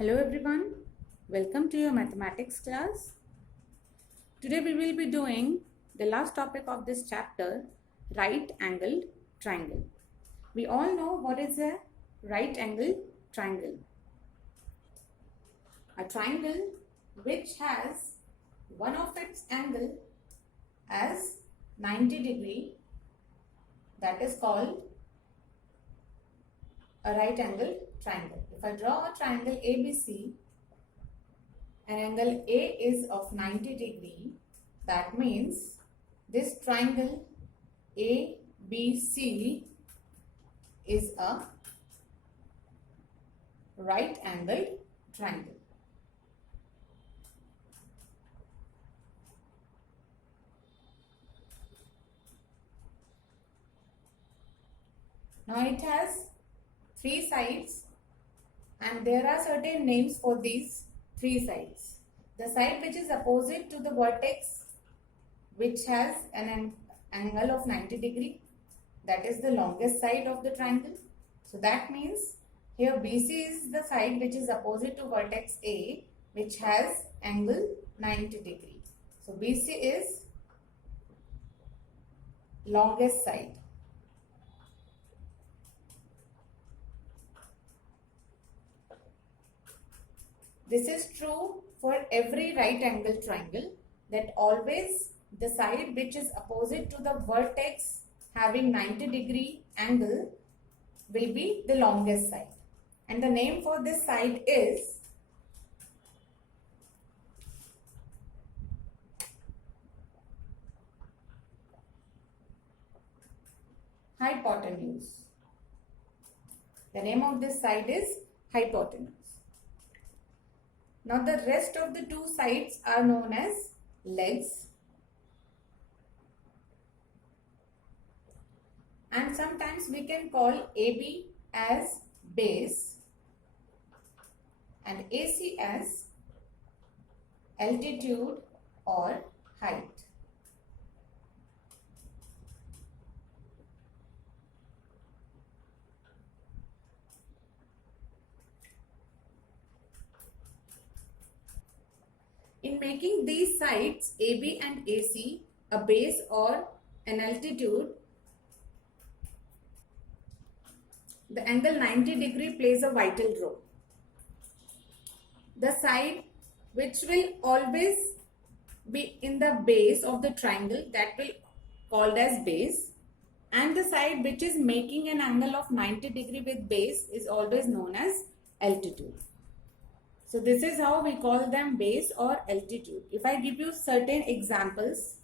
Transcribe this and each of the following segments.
Hello everyone, welcome to your mathematics class. Today we will be doing the last topic of this chapter, right angled triangle. We all know what is a right angled triangle. A triangle which has one of its angle as 90 degree, that is called a right angled triangle. If I draw a triangle ABC, and angle A is of 90 degree, that means this triangle ABC is a right angled triangle. Now it has three sides and there are certain names for these three sides. The side which is opposite to the vertex, which has an angle of 90 degree, that is the longest side of the triangle. So that means here BC is the side which is opposite to vertex A, which has angle 90 degree. So BC is longest side. This is true for every right angle triangle, that always the side which is opposite to the vertex having 90 degree angle will be the longest side. And the name for this side is hypotenuse. The name of this side is hypotenuse. Now the rest of the two sides are known as legs, and sometimes we can call AB as base and AC as altitude or height. In making these sides AB and AC a base or an altitude, the angle 90 degree plays a vital role. The side which will always be in the base of the triangle, that will called as base, and the side which is making an angle of 90 degree with base is always known as altitude. So this is how we call them base or altitude. If I give you certain examples,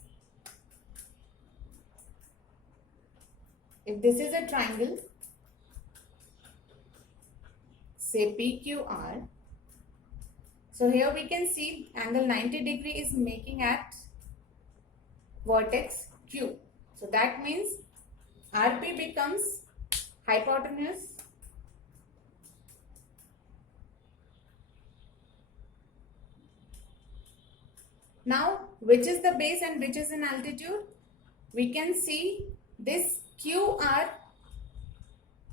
if this is a triangle, say PQR, so here we can see angle 90 degree is making at vertex Q. So that means RP becomes hypotenuse Now, which is the base and which is in altitude? We can see this QR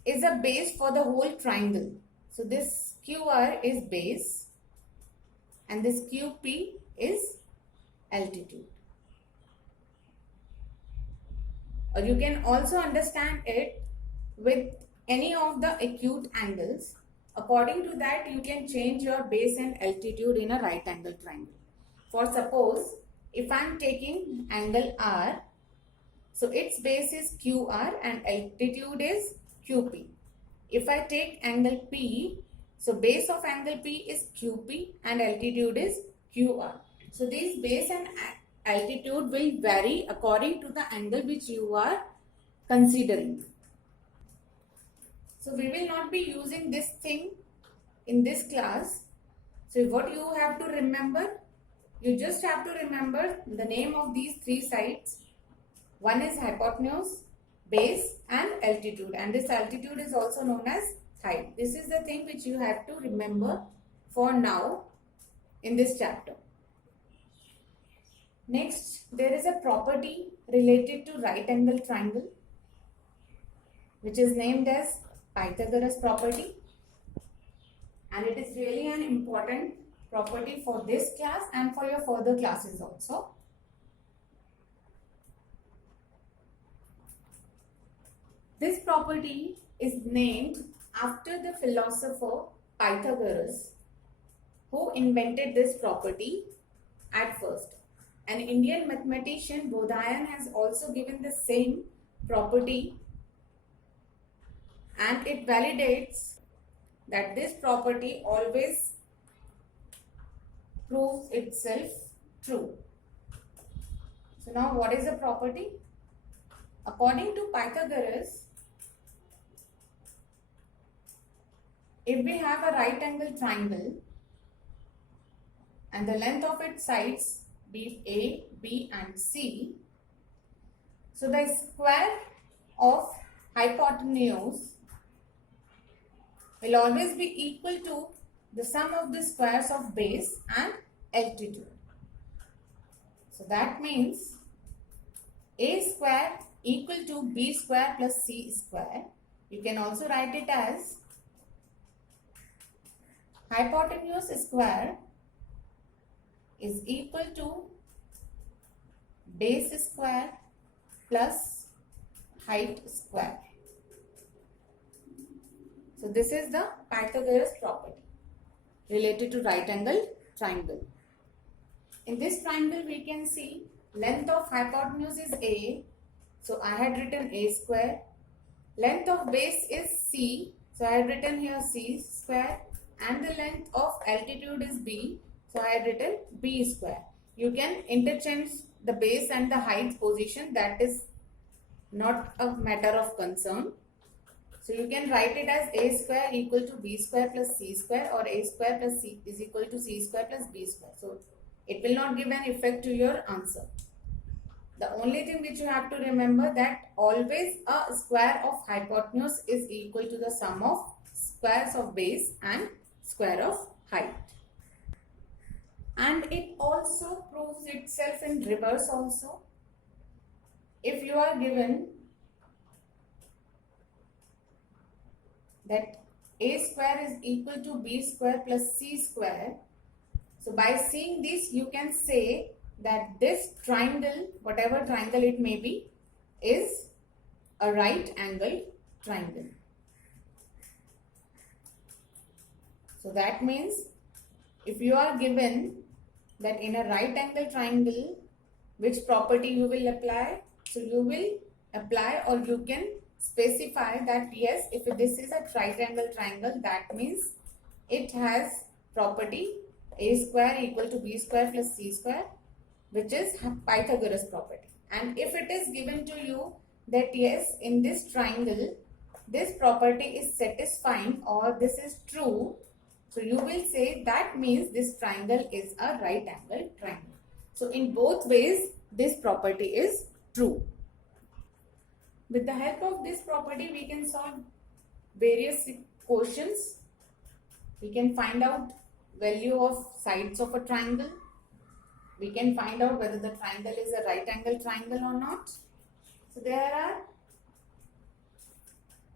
is a base for the whole triangle. So this QR is base and this QP is altitude. Or you can also understand it with any of the acute angles. According to that, you can change your base and altitude in a right angle triangle. For suppose, if I am taking angle R, so its base is QR and altitude is QP. If I take angle P, so base of angle P is QP and altitude is QR. So these base and altitude will vary according to the angle which you are considering. So we will not be using this thing in this class. So what you have to remember? You just have to remember the name of these three sides. One is hypotenuse, base and altitude, and this altitude is also known as height. This is the thing which you have to remember for now in this chapter. Next, there is a property related to right angle triangle which is named as Pythagoras property. and it is really an important property for this class and for your further classes also. This property is named after the philosopher Pythagoras, who invented this property at first. An Indian mathematician Bodhayan has also given the same property, and it validates that this property always proves itself true. So now what is the property? According to Pythagoras, if we have a right angle triangle and the length of its sides be A, B and C, so the square of hypotenuse will always be equal to the sum of the squares of base and altitude. So that means A square equal to B square plus C square. You can also write it as hypotenuse square is equal to base square plus height square. So this is the Pythagoras property related to right angle triangle. In this triangle we can see length of hypotenuse is A, so I had written A square. Length of base is C, so I had written here C square, and the length of altitude is B, so I had written B square. You can interchange the base and the height position, that is not a matter of concern. So you can write it as A square equal to B square plus C square, or A square plus C is equal to C square plus B square. So it will not give an effect to your answer. The only thing which you have to remember that always a square of hypotenuse is equal to the sum of squares of base and square of height. And it also proves itself in reverse also. If you are given that A square is equal to B square plus C square, so by seeing this you can say that this triangle, whatever triangle it may be, is a right angle triangle. So that means if you are given that in a right angle triangle, which property you will apply? So you will apply, or you can specify that yes, if this is a right angle triangle, that means it has property A square equal to B square plus C square, which is Pythagoras property. And if it is given to you that yes, in this triangle, this property is satisfying or this is true, so you will say that means this triangle is a right angle triangle. So in both ways, this property is true. With the help of this property, we can solve various questions. We can find out value of sides of a triangle. We can find out whether the triangle is a right angle triangle or not. So there are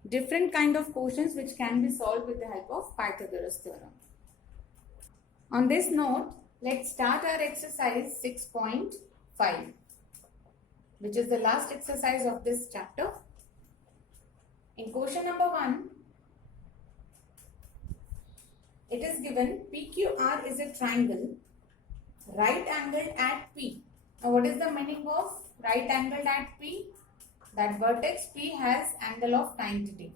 different kind of questions which can be solved with the help of Pythagoras theorem. On this note, let's start our exercise 6.5, which is the last exercise of this chapter. In question number 1, it is given PQR is a triangle right angled at P. Now what is the meaning of right angled at P? That vertex P has angle of 90 degree.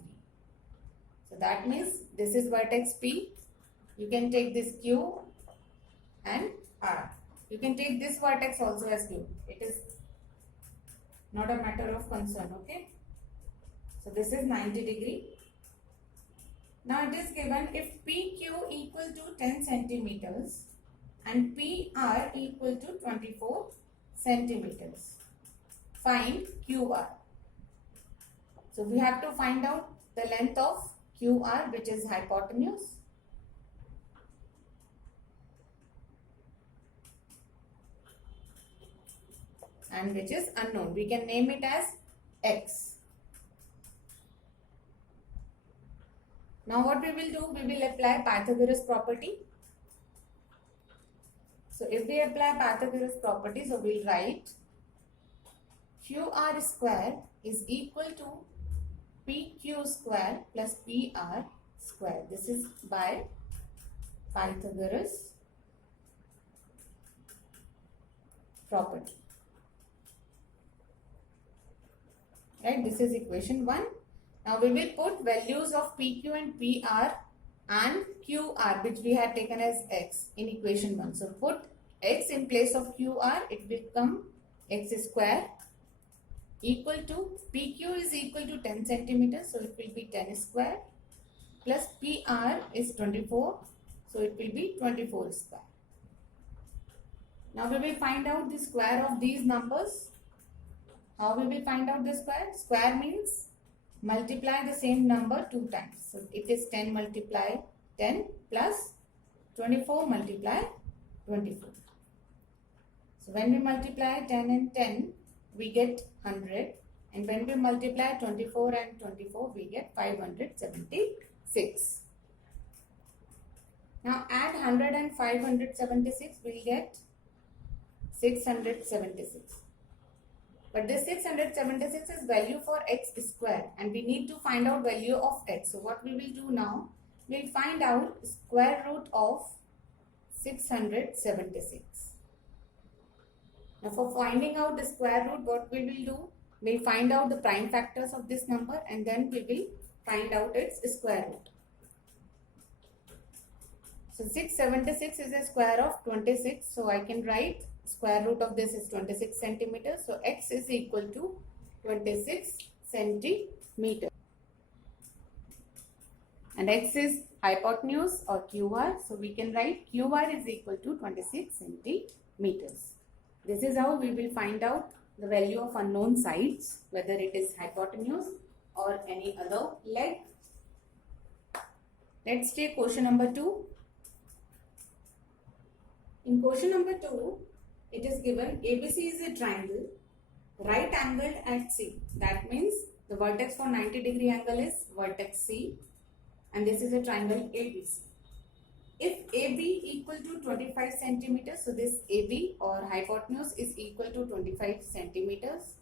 So that means this is vertex P. You can take this Q and R. You can take this vertex also as Q. It is not a matter of concern, okay? So this is 90 degree. Now it is given if PQ equal to 10 centimeters and PR equal to 24 centimeters. Find QR. So we have to find out the length of QR, which is hypotenuse. And which is unknown. We can name it as X. Now what we will do, we will apply Pythagoras property. So if we apply Pythagoras property, so we'll write QR square is equal to PQ square plus PR square. This is by Pythagoras property. Right, this is equation 1. Now we will put values of PQ and PR and QR, which we had taken as x, in equation 1. So put x in place of QR, it will become x square equal to PQ is equal to 10 centimeters, so it will be 10 square, plus PR is 24, so it will be 24 square. Now we will find out the square of these numbers. How we will find out the square? Square means multiply the same number 2 times. So it is 10 multiply 10 plus 24 multiply 24. So when we multiply 10 and 10, we get 100. And when we multiply 24 and 24, we get 576. Now add 100 and 576, we will get 676. But this 676 is value for x square and we need to find out value of x. So what we will do now, we will find out square root of 676. Now for finding out the square root, what we will do, we will find out the prime factors of this number and then we will find out its square root. So 676 is a square of 26. So I can write square root of this is 26 centimeters. So x is equal to 26 centimeters. And x is hypotenuse or QR. So we can write QR is equal to 26 centimeters. This is how we will find out the value of unknown sides, whether it is hypotenuse or any other leg. Let's take question number 2. In question number 2, it is given ABC is a triangle, right angled at C. That means the vertex for 90-degree angle is vertex C and this is a triangle ABC. If AB equal to 25 centimeters, so this AB or hypotenuse is equal to 25 centimeters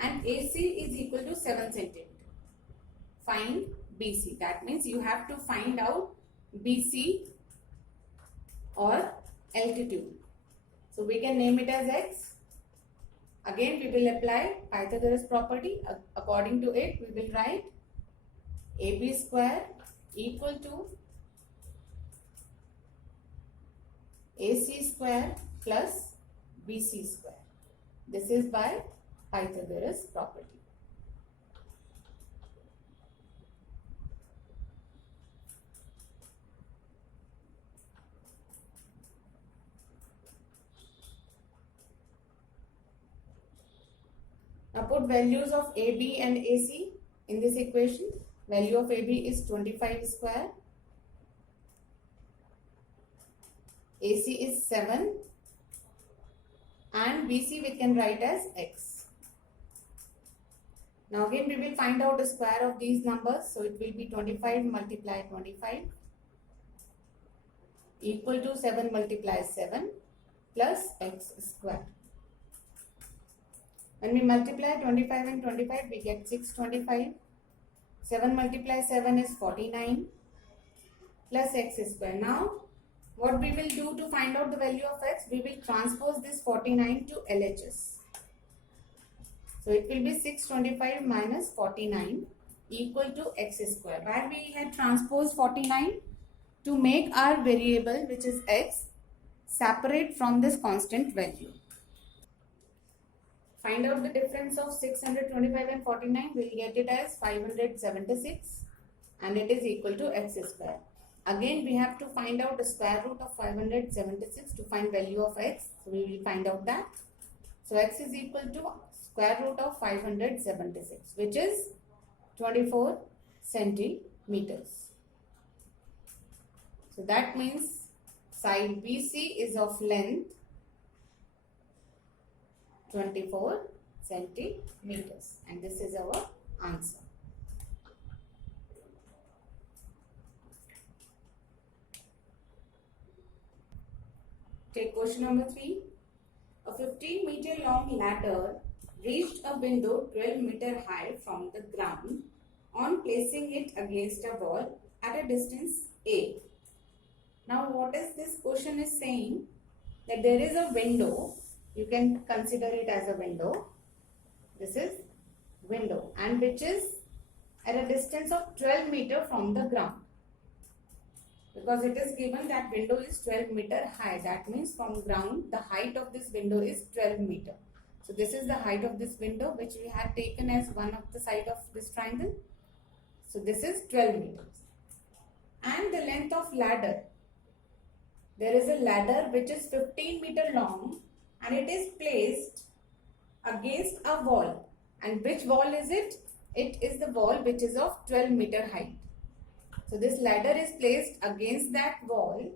and AC is equal to 7 centimeters. Find BC. That means you have to find out BC or altitude. So we can name it as x. Again we will apply Pythagoras property. According to it, we will write AB square equal to AC square plus BC square. This is by Pythagoras property. Now put values of AB and AC in this equation. Value of AB is 25 square. AC is 7 and BC we can write as x. Now again we will find out the square of these numbers. So it will be 25 multiply 25 equal to 7 multiply 7 plus x square. When we multiply 25 and 25, we get 625. 7 multiply 7 is 49 plus x square. Now, what we will do to find out the value of x, we will transpose this 49 to LHS. So, it will be 625 minus 49 equal to x square. Why we had transposed 49? To make our variable, which is x, separate from this constant value. Find out the difference of 625 and 49. We will get it as 576 and it is equal to x square. Again, we have to find out the square root of 576 to find value of x. So, we will find out that. So, x is equal to square root of 576, which is 24 centimeters. So, that means side BC is of length 24 centimeters and this is our answer. Take question number 3. A 15-meter long ladder reached a window 12-meter high from the ground on placing it against a wall at a distance A. Now what is this question is saying? That there is a window. You can consider it as a window. This is window, and which is at a distance of 12 meter from the ground. Because it is given that window is 12 meter high. That means from ground the height of this window is 12 meter. So this is the height of this window which we had taken as one of the side of this triangle. So this is 12 meters. And the length of ladder. There is a ladder which is 15 meter long and it is placed against a wall. And which wall is it? It is the wall which is of 12 meter height. So this ladder is placed against that wall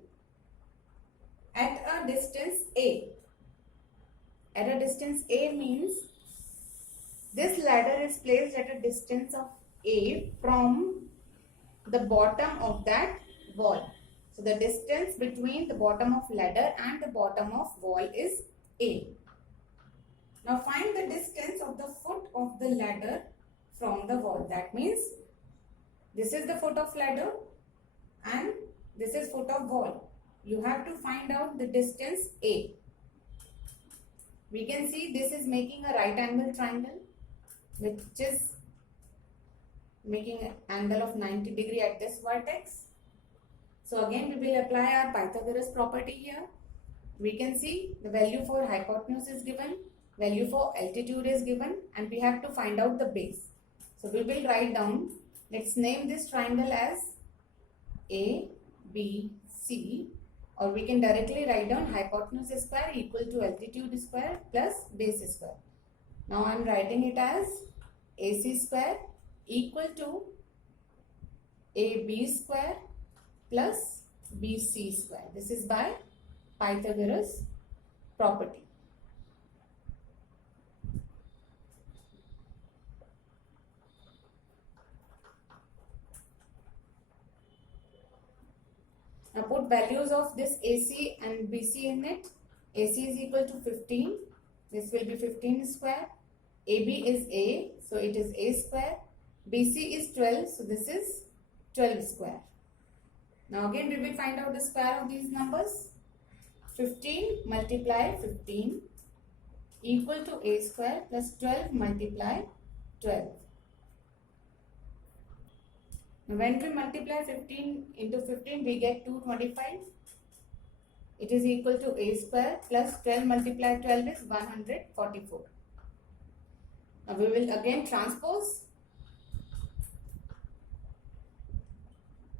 at a distance A. At a distance A means this ladder is placed at a distance of A from the bottom of that wall. So the distance between the bottom of ladder and the bottom of wall is A. Now find the distance of the foot of the ladder from the wall. That means this is the foot of ladder and this is foot of wall. You have to find out the distance A. We can see this is making a right angle triangle which is making an angle of 90 degree at this vertex. So again we will apply our Pythagoras property here. We can see the value for hypotenuse is given, value for altitude is given, and we have to find out the base. So we will write down, let's name this triangle as A, B, C, or we can directly write down hypotenuse square equal to altitude square plus base square. Now I am writing it as AC square equal to AB square plus BC square. This is by Pythagoras property. Now put values of this AC and BC in it. AC is equal to 15. This will be 15 square. AB is A, so it is A square. BC is 12, so this is 12 square. Now again we will find out the square of these numbers. 15 multiply 15 equal to A square plus 12 multiply 12. Now when we multiply 15 into 15 we get 225. It is equal to A square plus 12 multiply 12 is 144. Now we will again transpose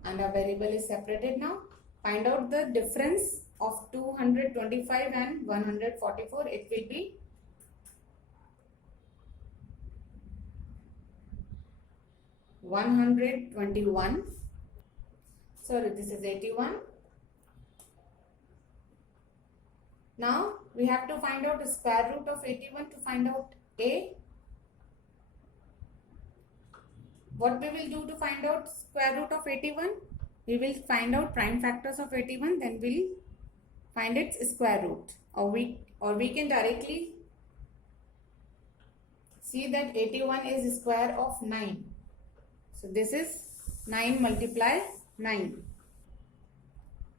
and our variable is separated now. Find out the difference of 225 and 144. It will be 121. Sorry, this is 81. Now we have to find out the square root of 81 to find out A. What we will do to find out square root of 81? We will find out prime factors of 81, then we will find its square root. Or we can directly see that 81 is square of 9. So this is 9 multiply 9.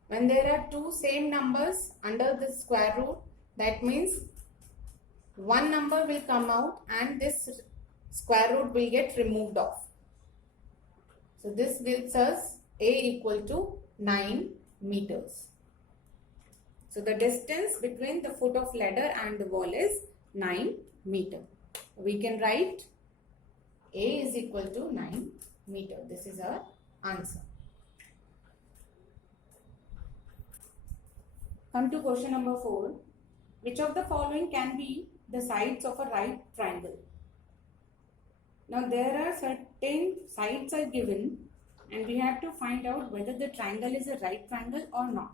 When there are two same numbers under the square root, that means one number will come out and this square root will get removed off. So this gives us A equal to 9 meters. So the distance between the foot of ladder and the wall is 9 meter. We can write A is equal to 9 meter. This is our answer. Come to question number 4. Which of the following can be the sides of a right triangle? Now there are certain sides are given and we have to find out whether the triangle is a right triangle or not.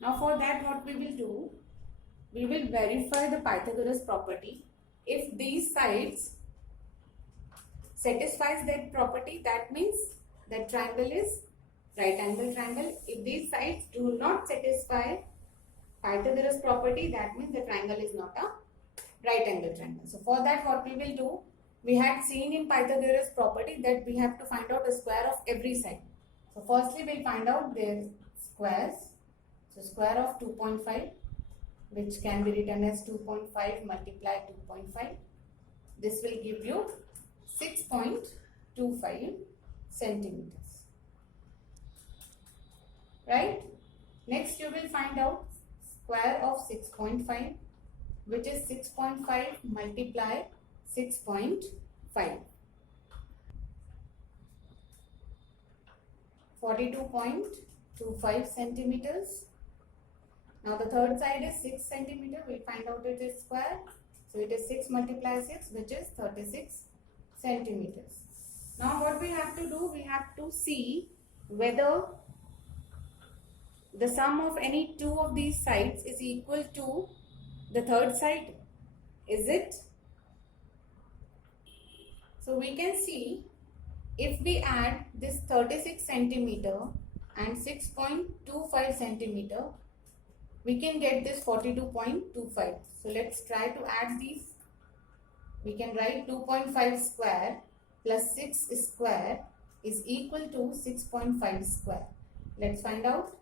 Now for that what we will do, we will verify the Pythagoras property. If these sides satisfies that property, that means that triangle is right angle triangle. If these sides do not satisfy Pythagoras property, that means the triangle is not a right angle triangle. So for that, what we will do, we had seen in Pythagoras property that we have to find out the square of every side. So firstly, we'll find out their squares. So square of 2.5, which can be written as 2.5 multiply 2.5. This will give you 6.25 centimeters. Right? Next, you will find out square of 6.5, which is 6.5 multiply 6.5. 42.25 centimeters. Now the third side is 6 centimeter. We'll find out it is square. So it is 6 multiply 6, which is 36 centimeters. Now what we have to do, we have to see whether the sum of any two of these sides is equal to the third side. Is it? So we can see if we add this 36 centimeter and 6.25 centimeter, we can get this 42.25. So let's try to add these. We can write 2.5 square plus 6 square is equal to 6.5 square. Let's find out.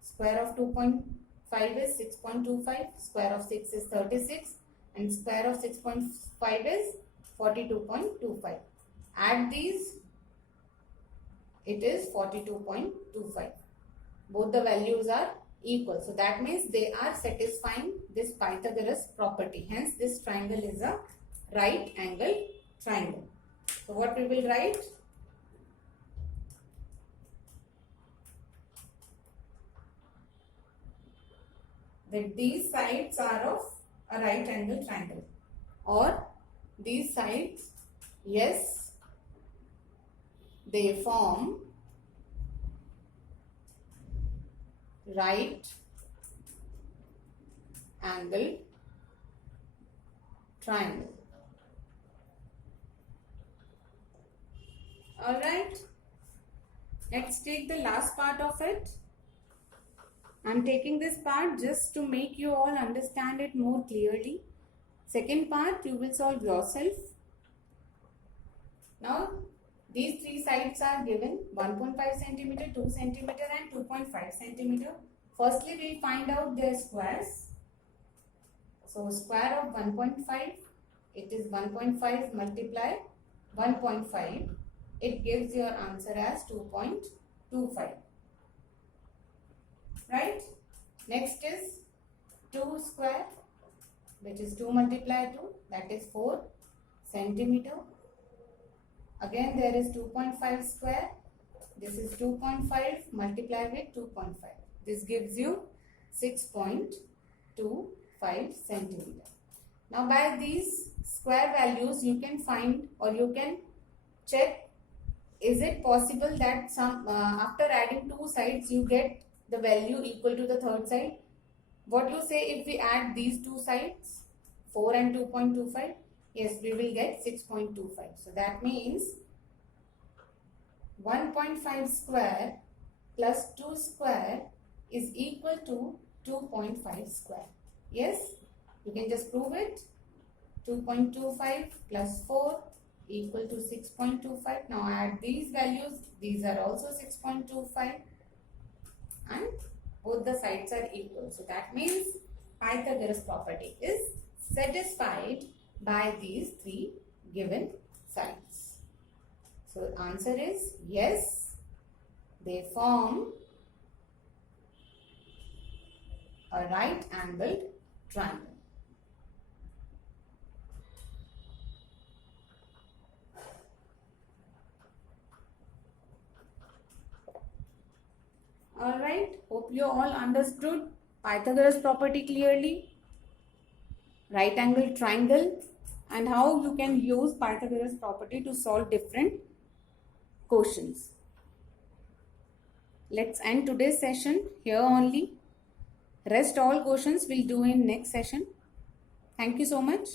Square of 2.5 is 6.25, square of 6 is 36, and square of 6.5 is 42.25. Add these, it is 42.25. Both the values are equal. So that means they are satisfying this Pythagoras property. Hence, this triangle is a right angle triangle. So what we will write? That these sides are of a right angle triangle, or these sides, yes, they form right angle triangle. Alright, let's take the last part of it. I'm taking this part just to make you all understand it more clearly. Second part you will solve yourself. Now these three sides are given: 1.5 centimeter, 2 centimeter and 2.5 centimeter. Firstly we will find out their squares. So square of 1.5, it is 1.5 multiply 1.5. It gives your answer as 2.25. Right? Next is 2 square, which is 2 multiply 2, that is 4 centimeter. Again there is 2.5 square. This is 2.5 multiply with 2.5. This gives you 6.25 centimeter. Now by these square values you can find, or you can check, is it possible that after adding two sides you get the value equal to the third side? What you say if we add these two sides, 4 and 2.25? Yes, we will get 6.25. So that means 1.5 square plus 2 square is equal to 2.5 square. Yes, you can just prove it. 2.25 plus 4 equal to 6.25. Now add these values. These are also 6.25. And both the sides are equal. So that means Pythagoras property is satisfied by these three given sides. So answer is yes, they form a right angled triangle. Alright, hope you all understood Pythagoras property clearly, right angle triangle, and how you can use Pythagoras property to solve different questions. Let's end today's session here only. Rest all questions we'll do in next session. Thank you so much.